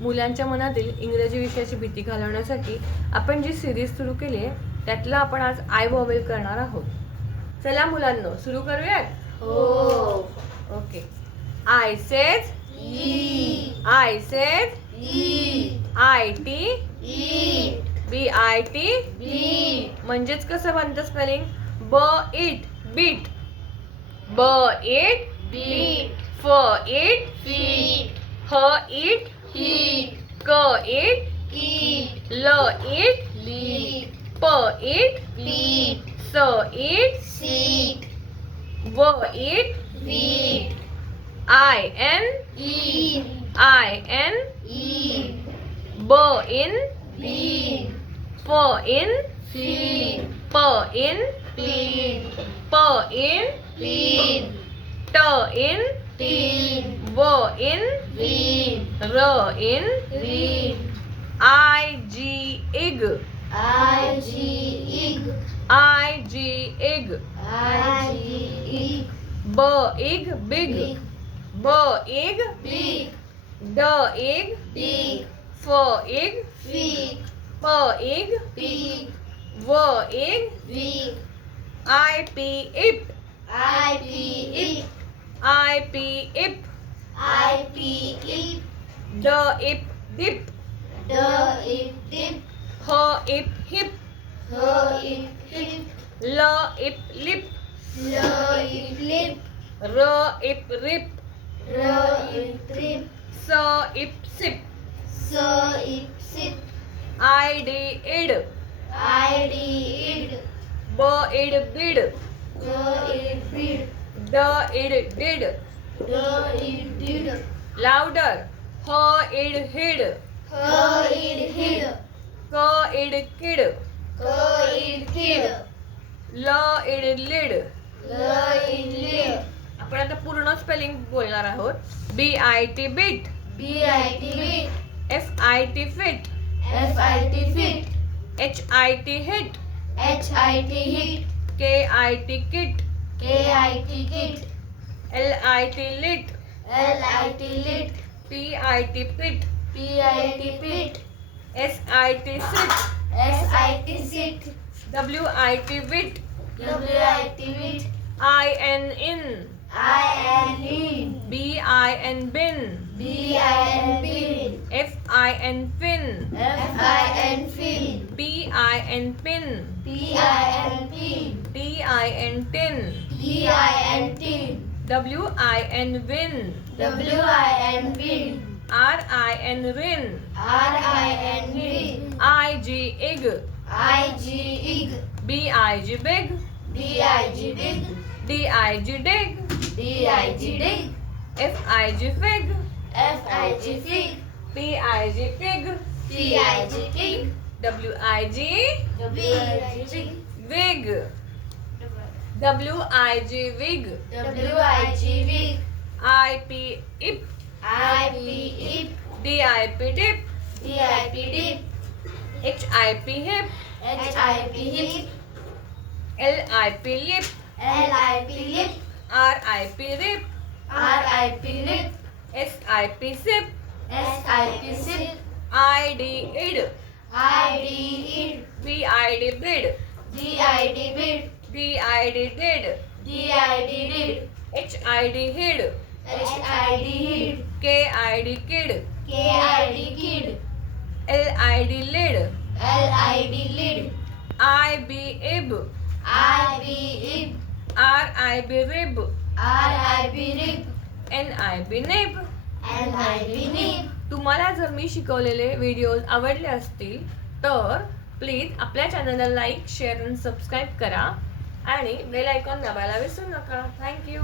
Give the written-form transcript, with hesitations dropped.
मुलांच्या मनातील इंग्रजी विषयाची भीती घालवण्यासाठी आपण जी सिरीज सुरू केली आहे त्यातला आपण आज आय वॉवेल करणार आहोत. चला मुलांनो सुरू करूयात. हो. Okay. I says I says I T BIT म्हणजेच कसं बनतं स्पेलिंग? ब इट बीट, ब इट बीट, फ इट फीट, ह इट हीट, क इट कीट, ल इट लीट, प इट पीट, स इट सीट, व it wheat, IN in, IN in, ब इन बीन, फ इन फीन, प इन पीन, प इन पीन, ट इन टीन, व इन वीन, र इन रीन, IG इग आयजी, इग, IG इग आयजी, इग, ब इग बिग बिग, ब इग बिग, ड इग बिग, फ इग फिग, प इग pig, व इग wig, IP ip ip, ip, IP ip ip, ip, ड इप डिप d, ip, dip, ह इप हिप h, ip, hip, ल इप लिप l, ip, lip, र इप रिप r, ip, trip, स इप sip s, ip, sip, ID इड id, id, ब इड बिड g, ip, bid, ड इड did d, ip, did, louder ह इड हिड h, id, hid, क इड किड k, id, kid, ल इड लिड. l, id, lid, आपण आता पूर्ण स्पेलिंग बोलणार आहोत. BIT bit, bit, bit, FIT fit, fit, fit, HIT hit, hit, hit, KIT kit, kit, kit, LIT lit, lit, lit, PIT pit, pit, pit, SIT sit, sit, sit, WIT wit, wit, wit, IN in, in, BIN bin, bin, bin, FIN fin, fin, fin, PIN pin, pin, pin, TIN tin, tin, tin, WIN win, win, win, RIN rin, rin, rin, IG ig, ig, ig, BIG big, dig, big, DIG dig, dig, dig, FIG fig, fig, fig, PIG pig, pig, pig, WIG wig, wig, wig, WIG wig, wig, wig, IP ip, ip, ip, DIP dip, dip, dip, HIP hip, hip, hip, LIP lip, lip, lip, RIP rip, rip, rip, SIP sip, sip, sip, ID id, id, id, BID bid, did, bid, DID did, did, did, HID hid, hid, hid, KID kid, kid, kid, LID lid, lid, lid, IB इब, ib, ib, RIB rib, rib, rib, NIB nib. nib, nib. तुम्हाला जर मी शिकवलेले videos आवडले असतील तर please आपल्या चॅनलला like share आणि सबस्क्राईब करा आणि बेल आयकॉन दाबायला विसरू नका. थँक्यू.